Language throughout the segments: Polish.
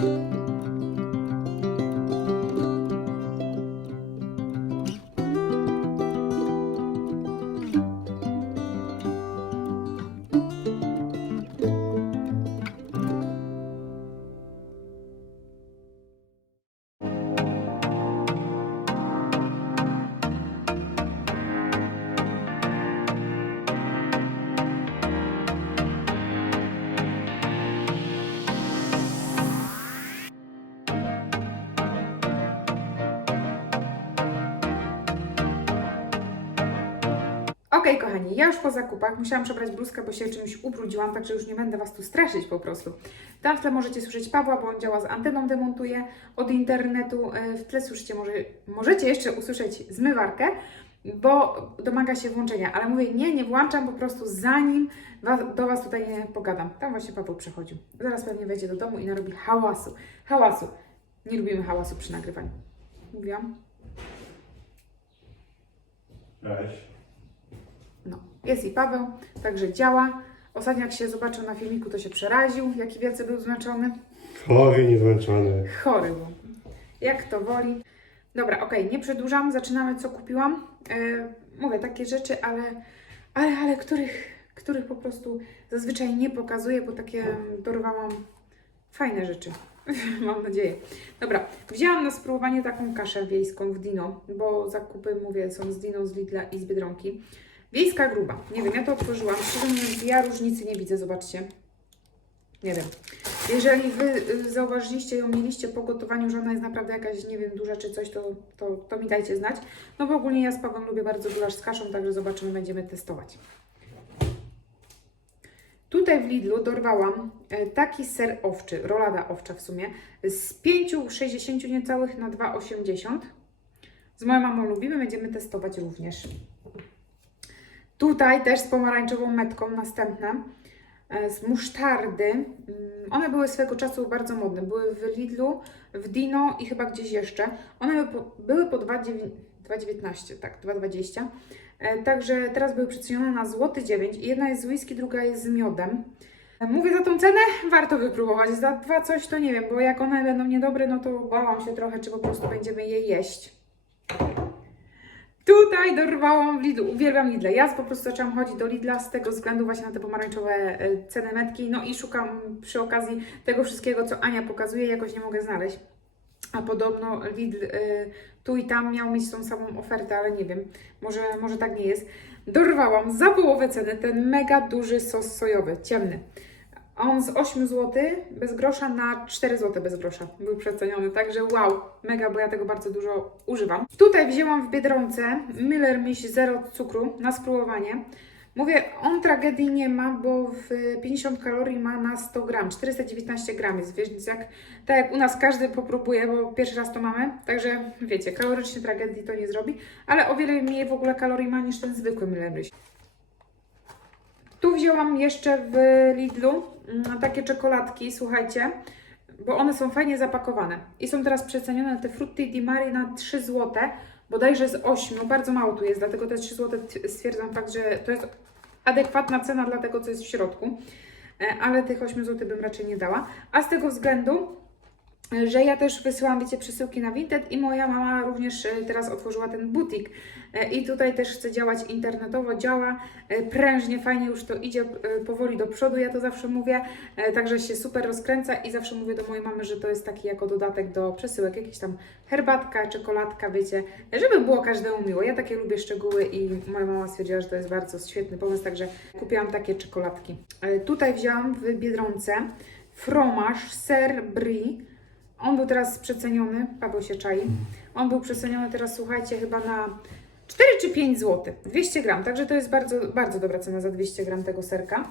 you Okej, kochani, ja już po zakupach musiałam przebrać bluzkę, bo się czymś ubrudziłam, także już nie będę Was tu straszyć po prostu. Tam w tle możecie słyszeć Pawła, bo on działa z anteną, demontuje od internetu. E, W tle słyszycie, może, możecie jeszcze usłyszeć zmywarkę, bo domaga się włączenia, ale mówię, nie, nie włączam po prostu zanim was, do Was tutaj nie pogadam. Tam właśnie Paweł przechodził. Zaraz pewnie wejdzie do domu i narobi hałasu. Hałasu. Nie lubimy hałasu przy nagrywaniu. Mówiłam? Cześć. No, jest i Paweł, także działa. Ostatnio jak się zobaczył na filmiku, to się przeraził, jaki wielce był zmęczony. Chory, niezmęczony. Chory był. Jak to woli. Dobra, okej, nie przedłużam, zaczynamy co kupiłam. E, mówię takie rzeczy, ale, ale, ale których, których po prostu zazwyczaj nie pokazuję, bo takie dorwałam fajne rzeczy. Mam nadzieję. Dobra, wzięłam na spróbowanie taką kaszę wiejską w Dino, bo zakupy, mówię, są z Dino, z Lidla i z Biedronki. Wiejska gruba. Nie wiem, ja to otworzyłam. Szczerze mówiąc, ja różnicy nie widzę, zobaczcie. Nie wiem. Jeżeli Wy y, zauważyliście ją, mieliście po gotowaniu, że ona jest naprawdę jakaś, nie wiem, duża czy coś, to, to, to mi dajcie znać. No bo ogólnie ja z Pawłem lubię bardzo gulasz z kaszą, także zobaczymy, będziemy testować. Tutaj w Lidlu dorwałam e, taki ser owczy, rolada owcza w sumie, z 5,60 niecałych na 2,80. Z moją mamą lubimy, będziemy testować również. Tutaj też z pomarańczową metką następne, e, z musztardy. Mm, One były swego czasu bardzo modne. Były w Lidlu, w Dino i chyba gdzieś jeszcze. One były po, były po 2,9 2,19, tak, 2,20. E, Także teraz były przecenione na złoty 9 i jedna jest z whisky, druga jest z miodem. E, Mówię za tą cenę, warto wypróbować. Za dwa coś to nie wiem, bo jak one będą niedobre, no to bałam się trochę, czy po prostu będziemy je jeść. Tutaj dorwałam w Lidlu, uwielbiam Lidla. Ja po prostu zaczęłam chodzić do Lidla z tego względu właśnie na te pomarańczowe e, ceny metki. No i szukam przy okazji tego wszystkiego, co Ania pokazuje, jakoś nie mogę znaleźć. A podobno Lidl e, tu i tam miał mieć tą samą ofertę, ale nie wiem, może, może tak nie jest. Dorwałam za połowę ceny ten mega duży sos sojowy, ciemny. On z 8 zł bez grosza na 4 zł bez grosza był przeceniony, także wow, mega, bo ja tego bardzo dużo używam. Tutaj wzięłam w Biedronce Miller Miś Zero cukru na spróbowanie. Mówię, on tragedii nie ma, bo w 50 kalorii ma na 100 gram, 419 gram jest, więc jak, tak jak u nas każdy popróbuje, bo pierwszy raz to mamy, także wiecie, kalorycznie tragedii to nie zrobi, ale o wiele mniej w ogóle kalorii ma niż ten zwykły Miller Miś. Tu wzięłam jeszcze w Lidlu mm, takie czekoladki, słuchajcie, bo one są fajnie zapakowane i są teraz przecenione te Frutti di Mare na 3 zł, bodajże z 8, bardzo mało tu jest, dlatego te 3 zł stwierdzam fakt, że to jest adekwatna cena dla tego, co jest w środku, E, ale tych 8 zł bym raczej nie dała, a z tego względu, że ja też wysyłam, wiecie, przesyłki na Vinted i moja mama również e, teraz otworzyła ten butik E, i tutaj też chce działać internetowo, działa e, prężnie, fajnie już to idzie powoli do przodu, ja to zawsze mówię, także się super rozkręca i zawsze mówię do mojej mamy, że to jest taki jako dodatek do przesyłek, jakiś tam herbatka, czekoladka, wiecie, żeby było każdemu miło. Ja takie lubię szczegóły i moja mama stwierdziła, że to jest bardzo świetny pomysł, także kupiłam takie czekoladki. Tutaj wzięłam w Biedronce fromaż, ser brie, on był teraz przeceniony, Paweł się czai. On był przeceniony teraz, słuchajcie, chyba na 4 czy 5 zł. 200 gram, także to jest bardzo, bardzo dobra cena za 200 gram tego serka.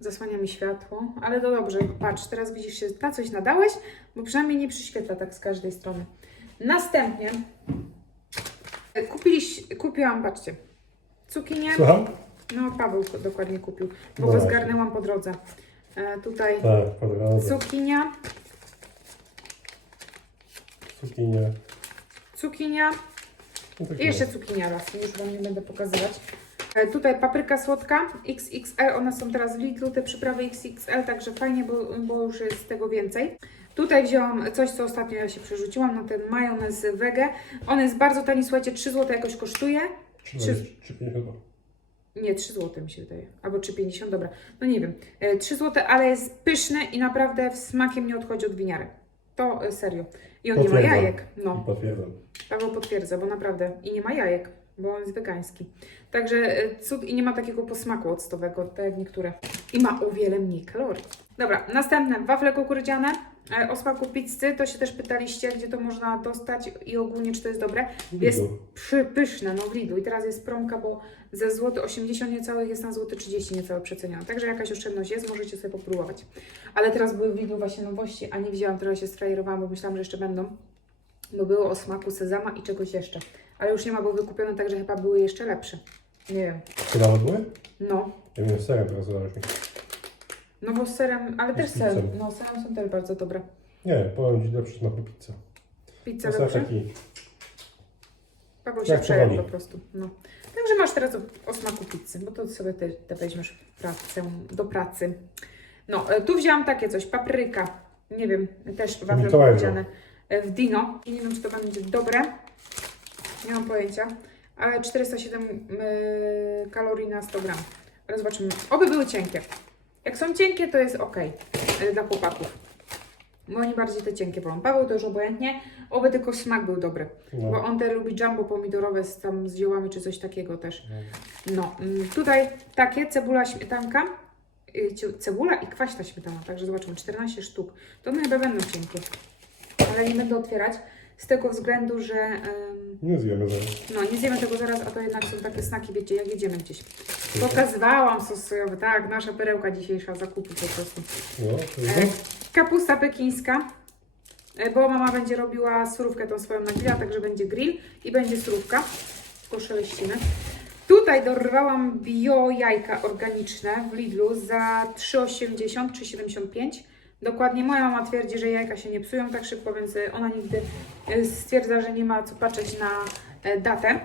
Zasłania mi światło, ale to dobrze. Patrz, teraz widzisz, się na coś nadałeś, bo przynajmniej nie przyświetla tak z każdej strony. Następnie kupiliś, kupiłam, patrzcie, cukinię. Słucham? No, Paweł dokładnie kupił, bo No go zgarnęłam po drodze. E, tutaj Tak, po drodze. cukinia, Cukinie. cukinia, No tak I jeszcze cukinia raz, już Wam nie będę pokazywać. E, Tutaj papryka słodka XXL, one są teraz w Lidlu, te przyprawy XXL, także fajnie, bo, bo już jest tego więcej. Tutaj wzięłam coś, co ostatnio ja się przerzuciłam na ten majonez wege. On jest bardzo tani, słuchajcie, 3 zł jakoś kosztuje. Trzy, Trzy- trzy, pięć chyba. Nie, 3 zł mi się wydaje. Albo 3,50, dobra. No nie wiem. E, 3 zł, ale jest pyszny i naprawdę w smakiem nie odchodzi od winiary. To e, serio. I on nie ma Potwierdzam. jajek. No. I potwierdzam. Paweł potwierdza, bo naprawdę. I nie ma jajek, bo on jest wegański. Także e, cud i nie ma takiego posmaku octowego, tak jak niektóre. I ma o wiele mniej kalorii. Dobra, następne. Wafle kukurydziane o smaku pizzy. To się też pytaliście, gdzie to można dostać i ogólnie czy to jest dobre. Jest przypyszne, no w Lidlu. I teraz jest promka, bo ze złoty 80 niecałych jest na złoty 30 niecałe przecenione. Także jakaś oszczędność jest, możecie sobie popróbować. Ale teraz były w Lidlu właśnie nowości, a nie wzięłam, trochę się sfrajerowałam, bo myślałam, że jeszcze będą. Bo było o smaku sezama i czegoś jeszcze. Ale już nie ma, bo wykupione, także chyba były jeszcze lepsze. Nie wiem. Czy nawet były? No. Ja wiem, z serem teraz mi. No bo z serem, ale też z ser. pizzą. No, serem są też bardzo dobre. Nie, powiem Ci lepszy smak pizza. Pizza To lepsze. taki... Się Jak po prostu. No. Także masz teraz o, o smaku pizzy, bo to sobie te, te weźmiesz pracę, do pracy. No, e, tu wzięłam takie coś, papryka, nie wiem, też wafle Mikołajego. powiedziane w Dino. I nie wiem, czy to będzie dobre, nie mam pojęcia, ale 407 y, kalorii na 100 gram. Ale zobaczymy, oby były cienkie. Jak są cienkie, to jest ok y, dla chłopaków. Bo oni bardziej te cienkie wolą. Paweł to już obojętnie, oby tylko smak był dobry. Bo No. on te lubi jumbo pomidorowe z, tam z ziołami czy coś takiego też. No, mm, tutaj takie, cebula, śmietanka, y, cie- cebula i kwaśna śmietana, także zobaczymy, 14 sztuk. To one chyba będą cienkie, ale nie będę otwierać z tego względu, że Nie zjemy zaraz. no, nie zjemy tego zaraz, a to jednak są takie snaki, wiecie, jak jedziemy gdzieś. Pokazywałam sos sojowy, tak, nasza perełka dzisiejsza zakupu po prostu. No, to E, kapusta pekińska, e, bo mama będzie robiła surówkę tą swoją na grilla, także będzie grill i będzie surówka. Poszeleścimy. Tutaj dorwałam bio jajka organiczne w Lidlu za 3,80 czy 75. Dokładnie moja mama twierdzi, że jajka się nie psują tak szybko, więc e, ona nigdy e, stwierdza, że nie ma co patrzeć na e, datę.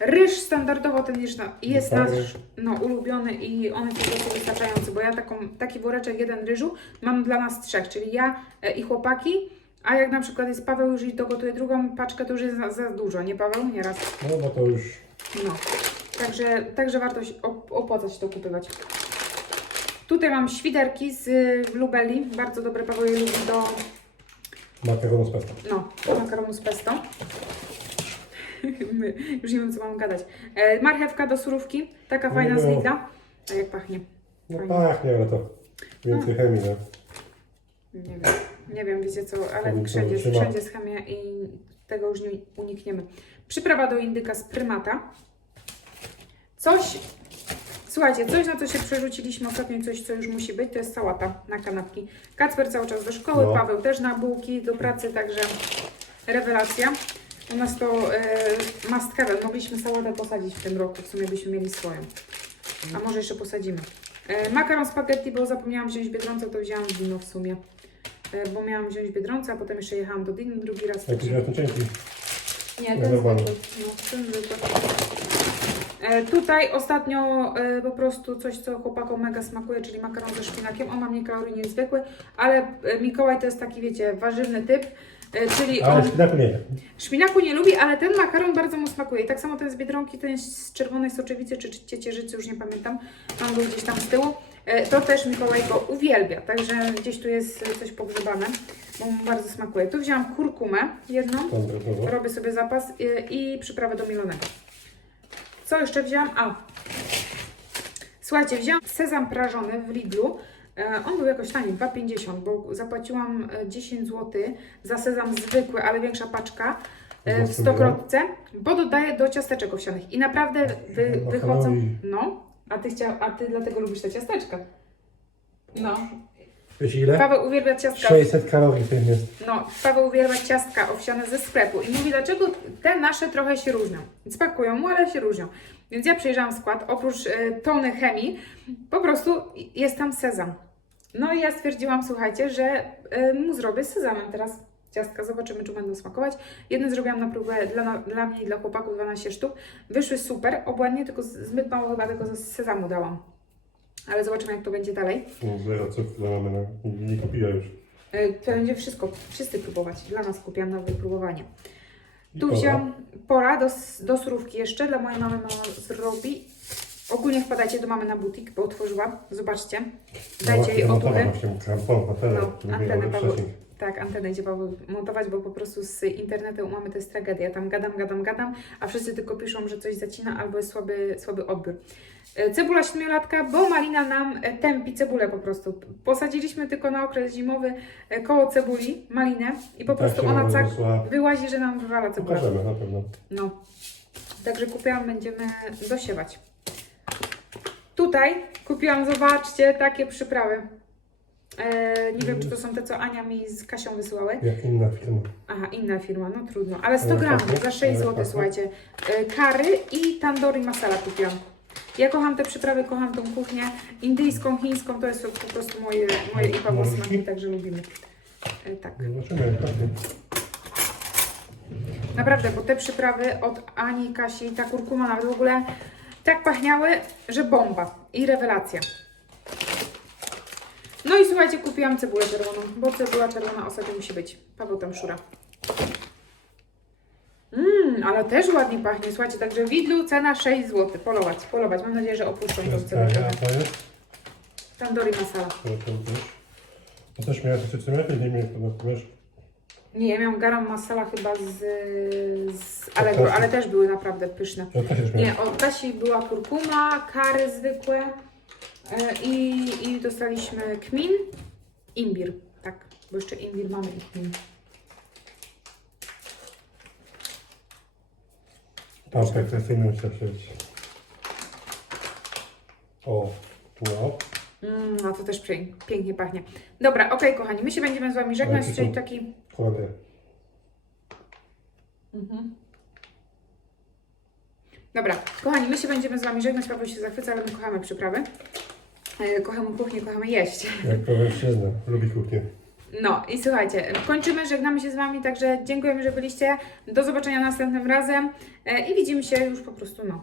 Ryż standardowo ten jest, na, jest nasz no, ulubiony i on jest po prostu wystarczający, bo ja taką, taki woreczek jeden ryżu mam dla nas trzech, czyli ja i chłopaki, a jak na przykład jest Paweł już i dogotuje drugą paczkę, to już jest za, za dużo, nie Paweł? Nieraz. No, bo to już... No. Także, także warto się op- opłacać to kupywać. Tutaj mam świderki z lubeli, bardzo dobre, Paweł do Makaronu z pesto. no, makaronu z pesto. Już nie wiem, co mam gadać. E, marchewka do surówki, taka No, fajna z no. Lidla. A jak pachnie? No Fajnie. pachnie, ale to więcej chemii, no. Nie wiem, nie wiem, wiecie co, ale Chemii wszędzie, wszędzie jest chemia i tego już nie unikniemy. Przyprawa do indyka z prymata. Coś, słuchajcie, coś na co się przerzuciliśmy ostatnio, coś co już musi być, to jest sałata na kanapki. Kacper cały czas do szkoły, No. Paweł też na bułki, do pracy, także rewelacja. U nas to e, must have. Mogliśmy sałatę posadzić w tym roku, w sumie byśmy mieli swoją. A może jeszcze posadzimy. E, makaron spaghetti, bo zapomniałam wziąć Biedronce, to wzięłam wino w sumie. E, bo miałam wziąć Biedronce, a potem jeszcze jechałam do Diny drugi raz. Tym cienki. Nie, Nie, ten zwykły. No, ten zwykły. E, tutaj ostatnio e, po prostu coś, co chłopakom mega smakuje, czyli makaron ze szpinakiem. On ma mniej kalorii niż zwykły, ale e, Mikołaj to jest taki, wiecie, warzywny typ, czyli Ale on szpinaku nie. szpinaku nie lubi, ale ten makaron bardzo mu smakuje. I tak samo ten z Biedronki, ten z czerwonej soczewicy czy ciecierzycy, już nie pamiętam, mam go gdzieś tam z tyłu. To też Mikołaj go uwielbia, także gdzieś tu jest coś pogrzebane, bo mu bardzo smakuje. Tu wzięłam kurkumę jedną, robię sobie zapas y, i przyprawę do mielonego. Co jeszcze wzięłam? A, słuchajcie, wzięłam sezam prażony w Lidlu. E, On był jakoś tani, 2,50, bo zapłaciłam e, 10 zł za sezam zwykły, ale większa paczka e, w stokrotce, bo dodaję do ciasteczek owsianych i naprawdę wy, wychodzą. No, a ty, chciał, a ty dlatego lubisz te ciasteczka. No, Wiesz ile? Paweł uwielbia ciastka 600 kalorii w tym jest. no, Paweł uwielbia ciastka owsiane ze sklepu i mówi, dlaczego te nasze trochę się różnią. Smakują mu, ale się różnią. Więc ja przejrzałam skład, oprócz e, tony chemii, po prostu jest tam sezam. No i ja stwierdziłam, słuchajcie, że e, mu zrobię z sezamem teraz ciastka, zobaczymy, czy będą smakować. Jedne zrobiłam na próbę dla, dla mnie i dla chłopaków 12 sztuk. Wyszły super, obładnie, tylko zbyt mało chyba tego z sezamu dałam. Ale zobaczymy, jak to będzie dalej. No, zero cukru dla mamy. No. Nie kupiła już. E, To będzie wszystko, wszyscy próbować. Dla nas kupiłam na wypróbowanie. I Tu pora. wziąłam pora do, s- do surówki jeszcze. Dla mojej mamy mama zrobi. Ogólnie wpadajcie do mamy na butik, bo otworzyła. Zobaczcie. Dajcie jej No. Właśnie musiałem pomóc, antenę. No, antenę Paweł. Tak, antenę idzie montować, bo po prostu z internetu u mamy to jest tragedia. Tam gadam, gadam, gadam, a wszyscy tylko piszą, że coś zacina albo jest słaby, słaby odbiór. E, Cebula siedmiolatka, bo Malina nam e, tępi cebulę po prostu. Posadziliśmy tylko na okres zimowy e, koło cebuli, malinę i po Tak prostu ona tak wyłazi, że nam wywala cebulę. Pokażemy na pewno. No. Także kupiłam, będziemy dosiewać. Tutaj kupiłam, zobaczcie, takie przyprawy. E, nie wiem, czy to są te, co Ania mi z Kasią wysyłały. Jak inna firma. Aha, inna firma, no trudno. Ale 100 Ale gramów pachnie? za 6 Ale zł, pachnie? słuchajcie. E, Kary i tandoori masala kupiłam. Ja kocham te przyprawy, kocham tą kuchnię indyjską, chińską, to jest po prostu moje, moje i Pawła smaki, także lubimy. E, tak. Zobaczymy, jak pachnie. Naprawdę, bo te przyprawy od Ani, Kasi, ta kurkuma nawet w ogóle tak pachniały, że bomba i rewelacja. No i słuchajcie, kupiłam cebulę czerwoną, bo cebula czerwona ostatnio musi być. Paweł tam szura. Mmm, ale też ładnie pachnie. Słuchajcie, także w Lidlu cena 6 zł. Polować, polować. Mam nadzieję, że opuszczą To tą cebulę. taka, to jest. Tandoori masala. To też. To też miałeś coś cymetry, nie miałeś podobno, wiesz? Nie, ja miałam garam masala chyba z, z Allegro, ale też były naprawdę pyszne. To też miałeś. Nie, od Kasi była kurkuma, kary zwykłe i, i dostaliśmy kmin, imbir. Tak, bo jeszcze imbir mamy i kmin. Tam perfekcyjnym się przejść. O, wow. Mm, no to też pięk- pięknie pachnie. Dobra, okej kochani, my się będziemy z Wami żegnać, Ale czyli taki... Holandia. Mhm. Dobra, kochani, my się będziemy z Wami żegnać, Paweł się zachwyca, ale my kochamy przyprawy. E, Kochamy kuchnię, kochamy jeść. Jak to mężczyzna, lubi kuchnię. No i słuchajcie, kończymy, żegnamy się z Wami, także dziękujemy, że byliście. Do zobaczenia następnym razem e, i widzimy się już po prostu, no,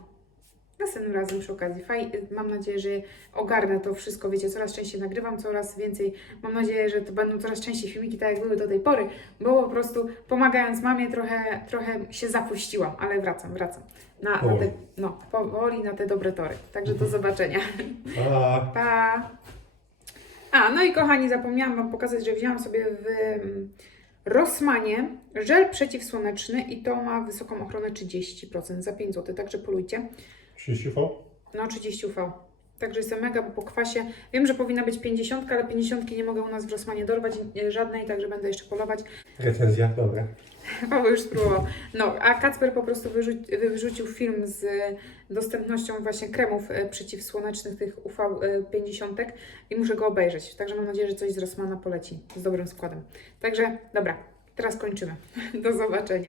następnym razem przy okazji. Faj, mam nadzieję, że ogarnę to wszystko, wiecie, coraz częściej nagrywam, coraz więcej, mam nadzieję, że to będą coraz częściej filmiki, tak jak były do tej pory, bo po prostu pomagając mamie trochę, trochę się zapuściłam, ale wracam, wracam. Na, na te, no, powoli na te dobre tory. Także do zobaczenia. A. Pa! A, no i kochani, zapomniałam Wam pokazać, że wzięłam sobie w mm, Rossmanie żel przeciwsłoneczny i to ma wysoką ochronę 30% za 5 zł, także polujcie. 30 V? No 30 UV. Także jestem mega po kwasie. Wiem, że powinna być 50, ale 50 nie mogę u nas w Rossmanie dorwać e, żadnej, także będę jeszcze polować. Recenzja, dobra. Paweł już spróbował. No, a Kacper po prostu wyrzuć, wyrzucił film z dostępnością właśnie kremów e, przeciwsłonecznych, tych UV50 i muszę go obejrzeć. Także mam nadzieję, że coś z Rossmana poleci z dobrym składem. Także dobra, teraz kończymy. Do zobaczenia.